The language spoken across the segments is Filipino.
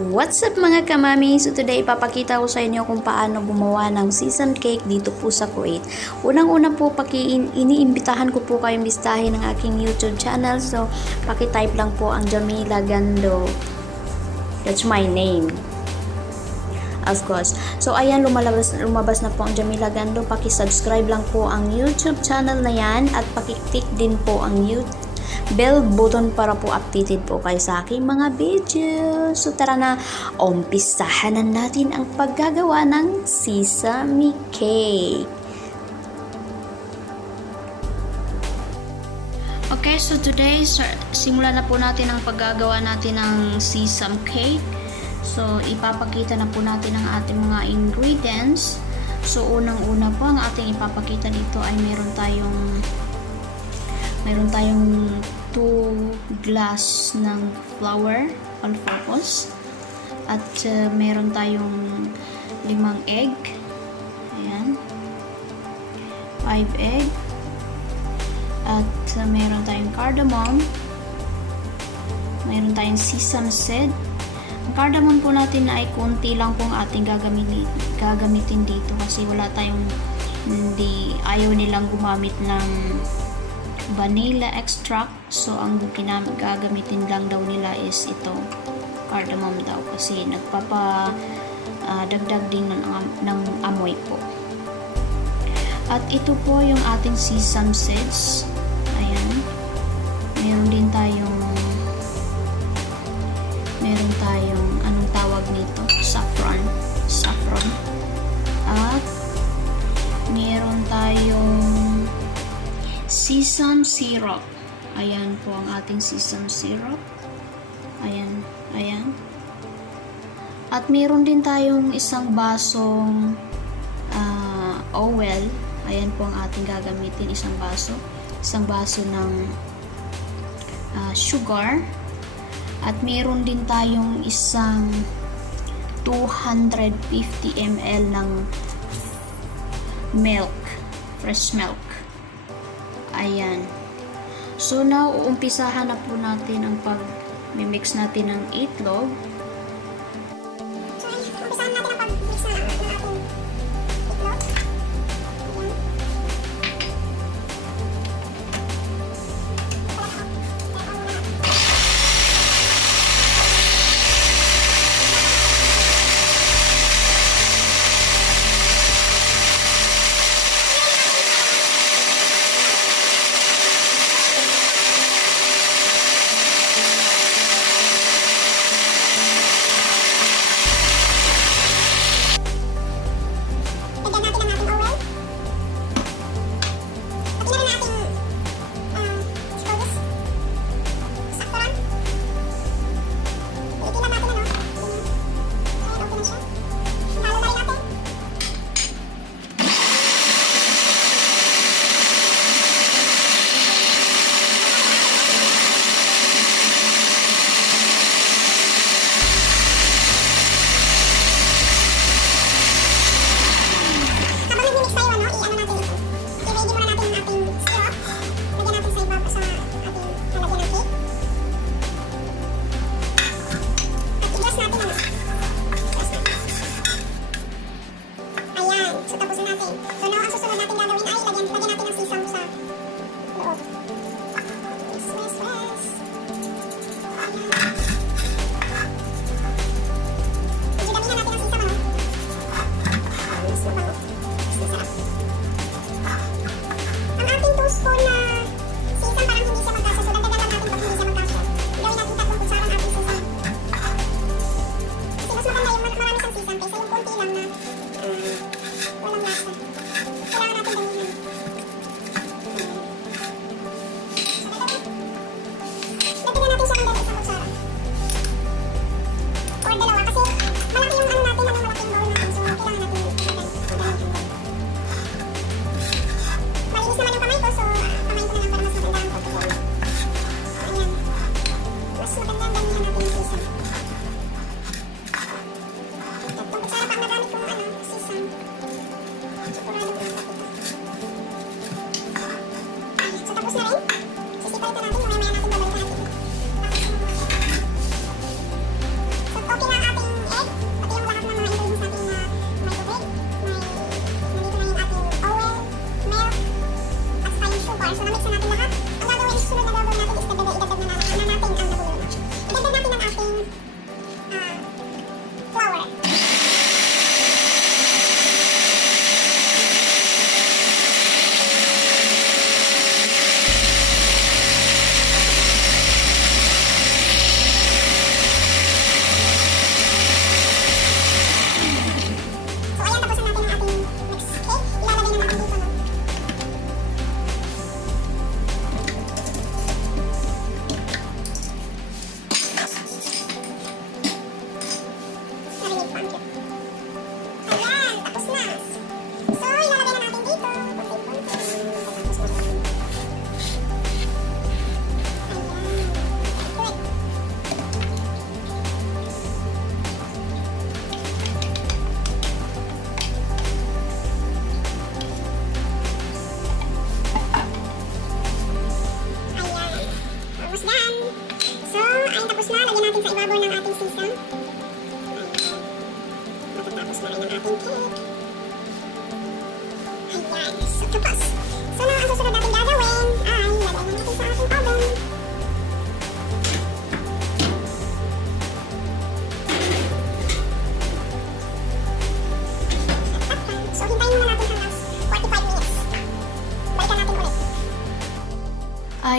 What's up mga kamami? So today ipapakita ko sa inyo kung paano gumawa ng sesame cake dito po sa Kuwait. Unang-una po iniimbitahan ko po kayong bistahin ng aking YouTube channel. So paki-type lang po ang Jamela Gando. That's my name. Of course. So ayan, lumabas na po ang Jamela Gando. Paki-subscribe lang po ang YouTube channel na yan at paki-click din po ang bell button para po updated po kayo sa aking mga videos. So tara na, umpisahan na natin ang paggagawa ng sesame cake. Okay, so today simulan na po natin ang paggagawa natin ng sesame cake. So ipapakita na po natin ang ating mga ingredients. So unang-una po ang ating ipapakita dito ay meron tayong 2 glass ng flour all purpose at meron tayong 5 egg, ayan, 5 egg, at meron tayong cardamom, meron tayong sesame seed. Ang cardamom po natin na ay konti lang pong ating gagamitin dito kasi wala tayong, ayaw nilang gumamit ng vanilla extract, so ang gagamitin lang daw nila is ito, cardamom daw, kasi dagdag din ng amoy po. At ito po yung ating sesame seeds, ayan, meron tayong anong tawag nito, saffron, at meron tayong sesame syrup. Ayan po ang ating sesame syrup. Ayan. At meron din tayong isang basong oil. Ayan po ang ating gagamitin, isang baso ng sugar. At meron din tayong isang 250 ml ng milk, fresh milk. Ayan. So now, uumpisahan na po natin ang pag-mix natin ng itlog.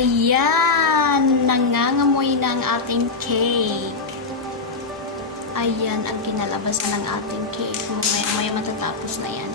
Ayan, nangangamoy na ang ating cake. Ayan ang kinalabasan ng ating cake. Maya-maya matatapos na yan.